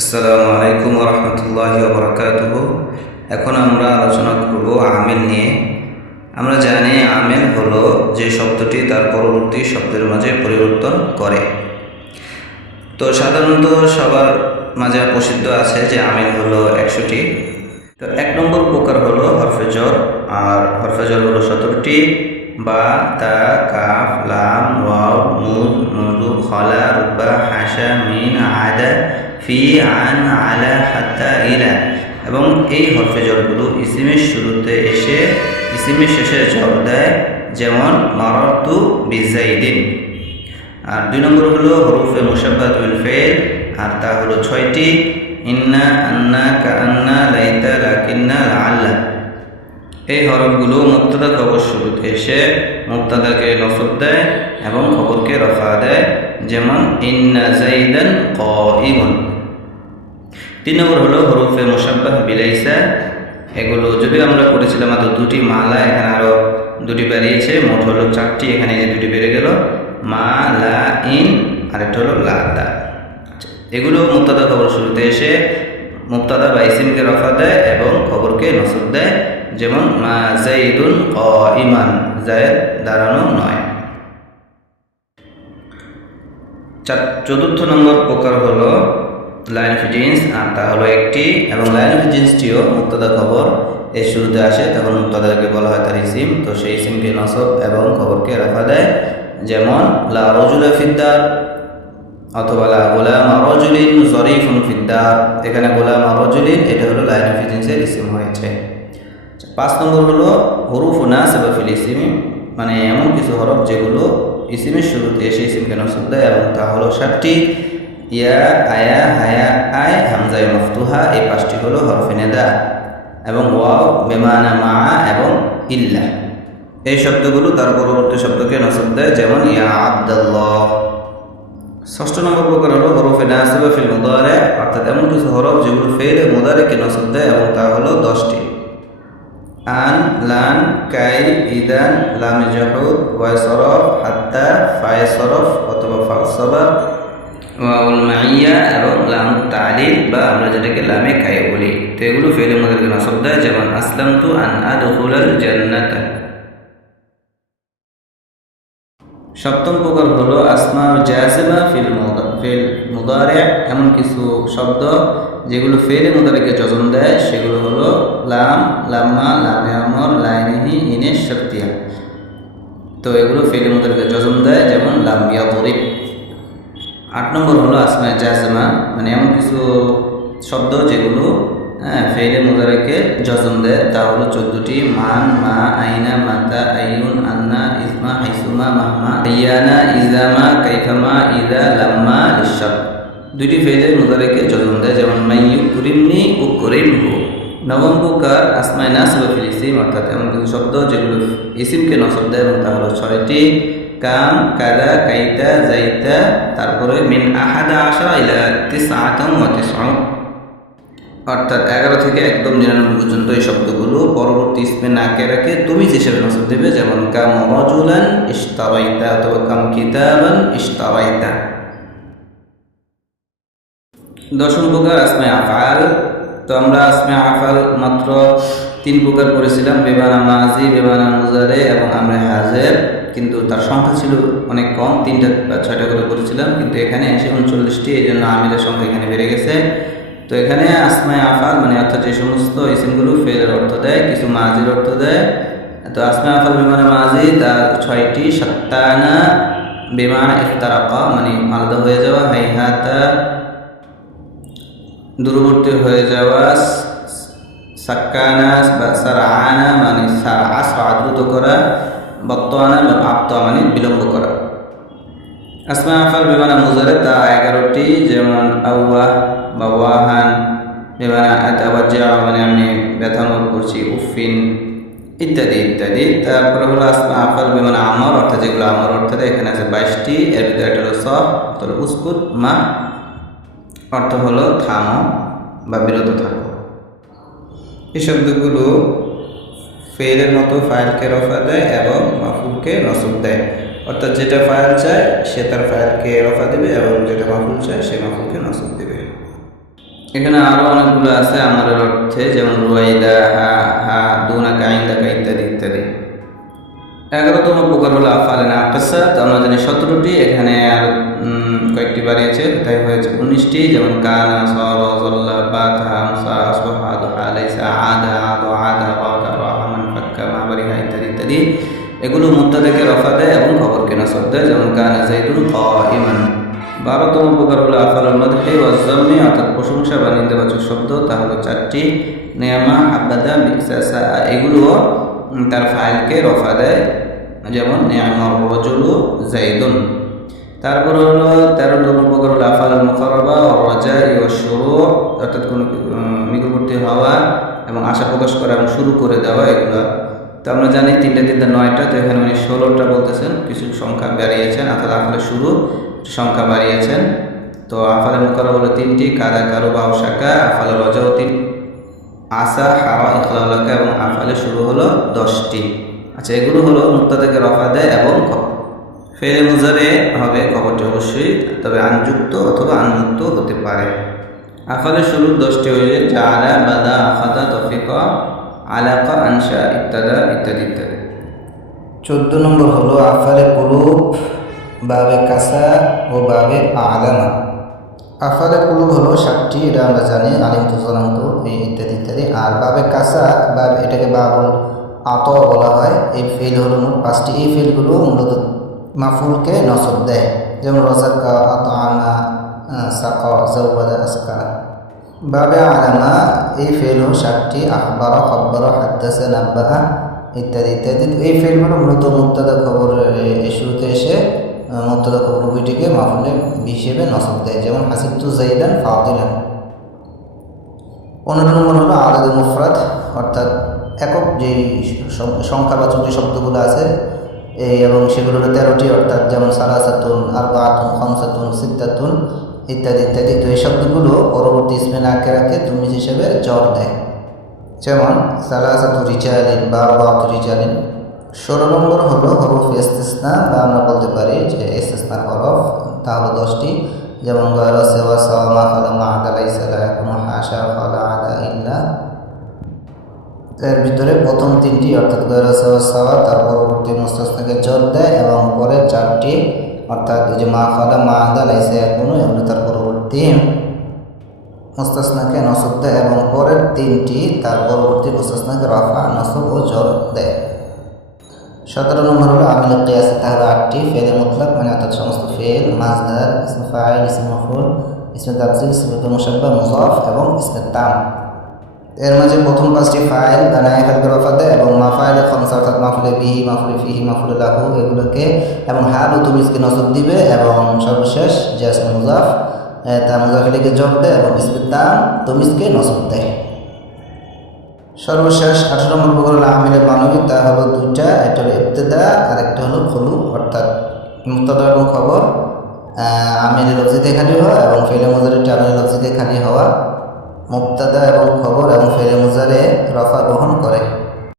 আসসালামু আলাইকুম রহমতুল্লাহি ওবরাকাতুহু। এখন আমরা আলোচনা করব আমিল নিয়ে। আমরা জানি আমিল হলো যে শব্দটি তার পরবর্তী শব্দের মাঝে পরিবর্তন করে। তো সাধারণত সবার মাঝে প্রসিদ্ধ আছে যে আমিল হলো 100টি। তো 1 নম্বর প্রকার হলো হরফে জর, আর হরফে জর হলো 17টি: বা, তা, কাফ, লাম, ওয়াও, মুদ, নুদু, খলা, রুবা, হাসা, মিন, আদা, ফি, আন, আলা, হাত্তা, ইলা। এবং এই হরফে জরগুলো ইসিমের শুরুতে এসে ইসিমের শেষে জর দেয়, যেমন মারারতু বিজাইদিন। আর 2 নম্বর হলো হরফে মুশাব্বাতুল ফেল, আর তা হলো 6টি: ইন্না, আন্না, কান্না, লাইতা, লাকিন্না, লাআল্লা। এই হরফগুলো মুবতাদা খবর শুরুতে এসে মুবতাদাকে নসব দেয় এবং খবরকে রফা দেয়, যেমন ইন্না যাইদান কাইমুন। 3 নম্বর হলো হরফে মুশাব্বাহ বিলাইসা। এগুলো যদি আমরা পড়েছিলাম মাত্র 2টি মালা, এখানে আরও 2টি বেরিয়েছে, মোট হলো 4টি, এখানে এই 2টি বেড়ে গেল, মা, লা, ইন, আরেকটা হলো লা, দা। এগুলো মুবতাদা খবর শুরুতে এসে মুবতাদা বা ইসিমকে রফা দেয় এবং খবরকে নসব দেয়, যেমন মা যাইদুন কাইমান, যায়েদ দাঁড়ানো নয়। 4th নম্বর প্রকার হলো লাইন অফ জিন্স, আর তা হলো 1টি। এবং লাইন অফ জিন্সটিও মুবতাদা খবর এর শুরুতে আসে, তখন মুবতাদাকে বলা হয় তার ইসিম। তো সেই ইসিমকে নসব এবং খবরকে রফা দেয়, যেমন লা রাজুলা ফিদ্দার অথবা লা গুলামা রাজুলিন যরিফুন ফিদ্দার। এখানে গুলামা রাজুলিন এটা হলো লাইন অফ জিন্সের ইসিম হয়েছে। 5 নম্বর হলো হুরুফ নাসিবা ফিল ইসিম, মানে এমন কিছু হরফ যেগুলো ইসিমের শুরুতে এসে ইসিমকে নসব দেয়, এবং তা হলো 7টি: ইয়া, আয়া, হায়া, আয়, হামজায়ে মফতুহা। এই 5টি হলো হরফে নেদা। এবং ওয়াও, বেমানা, মা এবং ইল্লা। এই শব্দগুলো তার পরবর্তী শব্দকে নসব দেয়, যেমন ইয়া আব্দাল্লাহ। 6 নম্বর প্রকার হলো হরফে নাসিবা ফিল মুদারে, অর্থাৎ এমন কিছু হরফ যেগুলো ফেলে মুদারেকে নসব দেয়, এবং তা হলো 10টি: আন, লান, কাই, ইদান, লামে জাহুদ, ওয়াই সরফ, হাত্তা, ফায়ে সরফ অথবা ফালসাবা, ওয়াউল মাইয়া এবং লাম তালিল, বা আমরা যেটাকে লামে কাই বলি। তো এগুলো ফেলে মুদারেকে নসব দেয়, যেমন আসলামতু আন আদখুলাল জান্নাতা। 7ম প্রকার হলো আসমাউল জাযিমা ফিল মুদারে, এমন কিছু শব্দ যেগুলো ফেলে মুদারেকে জজম দেয়, সেগুলো হলো লাম, লাম্মা, লামে আমর, লাইনিহি, ইনে শারতিয়া। তো এগুলো ফেলে মুদারেকে জজম দেয়, যেমন লাম ইয়াদরিব। 8 নম্বর হলো আসমায়ে জাযিমা, মানে এমন কিছু শব্দ যেগুলো ফেলে মুদারেকে জজম দেয়, তা হলো 14টি: মান, মা, আইনা, মাতা, আইয়ুন, আন্না, ইসমা, হাইসুমা, মাহমা, ইয়ানা, ইজামা, কাইফামা, ইদা, লাম্মা, লিশাব। 2টি ফেলে মুদারেকে জজম দেয়, যেমন মাইয়ুকরিমনি, উকরিমহু। 9ম প্রকার আসমায়ে নাসিবা ফিল ইসিম, অর্থাৎ এমন কিছু শব্দ যেগুলো ইসিমকে নসব দেয়, এবং তা হলো 6টি: কাম, কাদা, কাইতা, যাইতা, তারপরে মিন আহাদা আশারা ইলা তিসআতাম ওয়া তিসউন, অর্থাৎ 11 থেকে একদম 99 পর্যন্ত এই শব্দগুলো পরবর্তী ইসমে নাকেরাকে তুমি হিসেবে নসব দেবে, যেমন কাম রাজুলান ইশতারাইতা অথবা কাম কিতাবান ইশতারাইতা। 10ম প্রকার আসমায়ে আফআল। তো আমরা আসমায়ে আফআল মাত্র 3 প্রকার পড়েছিলাম: বেমানা মাজি, বেমানা মুজারে এবং আমরে হাজির, কিন্তু তার সংখ্যা ছিল অনেক কম, 3টা বা 6টা করে পড়েছিলাম, কিন্তু এখানে এসে 39টি, এই জন্য আমিলের সংখ্যা এখানে বেড়ে গেছে। তো এখানে আসমায়ে আফআল মানে অর্থাৎ যে সমস্ত ইসিমগুলো ফেলের অর্থ দেয়, কিছু মাজির অর্থ দেয়। তো আসমায়ে আফআল বেমানা মাজি তার 6টি: শাত্তানা বেমানা ইফতারাকা, মানে আলাদা হয়ে যাওয়া, হাইহাতা দূরবর্তী হয়ে যাওয়া, সাক্কানা বা সারআনা মানে সারআ দ্রুত করা, বত্তানা বা আবতা মানে বিলম্ব করা। আসমায়ে আফআল বেমানা মুজারে তা 11টি, যেমন আওয়াহ বা ওয়াহান, বেমানা আতাওয়াজ্জা মানে আমি ব্যথা অনুভব করছি, উফিন, ইত্যাদি ইত্যাদি। তারপরে হলো আসমায়ে আফআল বেমানা আমর, অর্থাৎ যেগুলো আমর অর্থ দেয়, এখানে আছে 22টি। এর ভিতরে একটা হলো সহ, অর্থ হলো উসকুত, মা অর্থ হলো থামো বা বিরত থাকো। এই শব্দগুলো ফেলের মতো ফাইলকে রফা দেয় এবং মাফুলকে নসব দেয়, অর্থাৎ যেটা ফাইল চায় সে তার ফাইলকে রফা দেবে, এবং যেটা মাফুল চায় সে মাফুলকে নসব দেবে। এখানে আরো অনেকগুলো আছে আমাদের অর্থে, যেমন রুয়াইদা, হা হা, দুনাকা, ইনদাকা ইত্যাদি ইত্যাদি। 11তম প্রকার হলো আফআলে নাকিসা। তো আমরা জানি 17টি, এখানে আর কয়েকটি বাড়িয়েছে, তাই হয়েছে 19টি। যেমন কানা, সারা, যাল্লা, বাতা, আমসা, আসবাহা, দুহা, লাইসা, আদা, আদা, আদা, গাদা, রাহমান, ফাক্কা, মাবারিহা ইত্যাদি ইত্যাদি। এগুলো মুবতাদাকে রফা দেয় এবং খবরকে নাসব দেয়, যেমন কানা যাইদুন কাইমান। 12তম প্রকার হলো আফআলুল মাদহি ওয়াজ যাম্মি, অর্থাৎ প্রশংসা বা নিন্দাবাচক শব্দ। তা হলো 4টি, নিয়ামা, হাব্বাদা, বিসা, এগুলো তার ফাইলকে রফা দেয়, যেমন নিয়ামার রাজুলু যাইদুন। তারপর হলো 13তম প্রকার হলো আফআলুল মুকাররাবা ওয়া রাজা ওয়া শুরু, অর্থাৎ কোনো নিকটবর্তী হওয়া এবং আশা প্রকাশ করা এবং শুরু করে দেওয়া, এগুলো। তো আমরা জানি 3টা 9টা, তো এখানে উনি 16টা বলতেছেন, কিছু সংখ্যা বাড়িয়েছেন, অর্থাৎ আফআলের শুরু সংখ্যা বাড়িয়েছেন। তো আফআলের মুকাররাবা হলো 3টি, কাদা, কারু, বা, শাকা। আফআলের রাজাও 3, আসা, হারা, ইখলালাকা, এবং আফআলের শুরু হলো 10টি। আচ্ছা, এগুলো হলো মুবতাদাকে রফা দেয় এবং ফেলে মুজারে হবে খবরটি অবশ্যই, তবে আনযুক্ত অথবা আনমুক্ত হতে পারে। আফআলের শুরুর 10টি হইলে জাআলা, বাদা, আখাদা, তফিকা, আলাকা, আনশা, ইত্যাদা ইত্যাদি ইত্যাদি। 14 নম্বর হলো আফআলে কুলুব, বাবে কাসা ও বাবে আলামা। আফআলে কুলুব হলো 7টি, এটা আমরা জানি, আলিমতু, জালামতু, এই ইত্যাদি ইত্যাদি। আর বাবে কাসা, এটাকে বাবুল আত বলা হয়। এই ফিল হলো মোট 5টি। এই ফিলগুলো মূলত মাফুলকে নসব দেয়, যেমন রাযাকা, আতআমা, সাকা, যাওয়াদা, আসকানা। বাবে আলামা, এই ফিল হলো 7টি, আখবারা, খাব্বারা, হাদ্দাসা, নাব্বাহা ইত্যাদি ইত্যাদি। এই ফিলগুলো মূলত মুবতাদা খবর শুরুতে এসে মুবতাদা খবর উভয়টিকে মাফুলে হিসেবে নসব দেয়, যেমন হাসিবতু যাইদান ফাদিলান। 15 নম্বর হলো আদাদে মুফরাদ, অর্থাৎ একক যে সংখ্যাবাচক যে শব্দগুলো আছে এবং সেগুলো হলো 13টি, অর্থাৎ যেমন সালাসাতুন, আরবাআতুন, খামসাতুন, সিত্তাতুন ইত্যাদি ইত্যাদি। তো এই শব্দগুলো পরবর্তী ইসমে নাকিরাকে তুমিজ হিসেবে জর দেয়, যেমন সালাসাতু রিজালিন বা আরবাআতু রিজালিন। 16 নম্বর হলো হরফ ইস্তিসনা, বা আমরা বলতে পারি যে ইস্তিসনার হরফ, তা হলো 10টি, যেমন গায়রা, সিওয়া, সাওয়া, মা, খালা, মা, আদা, লাইসা, লা ইয়াকুনু, হাশা, খালা, আদা, ইল্লা। এর ভিতরে প্রথম 3টি, অর্থাৎ গায়রা, সিওয়া, সাওয়া, তার পরবর্তী মুস্তাসনাকে জর দেয়, এবং পরের 4টি, অর্থাৎ যে মা, খালা, মা, আদা, লাইসা, ইয়াকুনু, এগুলো তার পরবর্তী মুস্তাসনাকে নসব দেয়, এবং পরের 3টি তার পরবর্তী মুস্তাসনাকে রফা, নসব ও জর দেয়। 17 নম্বর হলো আমিল কিয়াস, তা হলো 8টি, ফেলে মুতলাক, মানে অর্থাৎ সমস্ত ফেল, মাজদার, ইসমে ফাইল, ইসমে মাফউল, ইসমে তাফসীর, ইসমে মুশাব্বাহ, মুযাফ এবং ইসমে তাম। এর মাঝে প্রথম 5টি ফাইল বা নায়েফাতকে রফা দেয়, এবং মাফাইল খামসা, অর্থাৎ মাফউলে বিহি, মাফউলে ফিহি, মাফউলে লাহু, এগুলোকে এবং হাল ও তুমিজকে নসব দিবে, এবং সর্বশেষ যে ইসমে মুযাফ, তা মুযাফ ইলাইহিকে জর দেয়, এবং ইসমে তাম তুমিজকে নসব দেয়। সর্বশেষ 18 নম্বর প্রকার হলো আমিলে মানবী, তা হলো 2টা, একটা হলো ইবতিদা আর একটা হলো খুলু, অর্থাৎ মুবতাদা এবং খবর আমিলে লফজিতে খালি হওয়া এবং ফেলে মুজারিতে আমিলে লফজিতে খালি হওয়া। মুবতাদা এবং খবর এবং ফেলে মুজারে রফা গ্রহণ করে।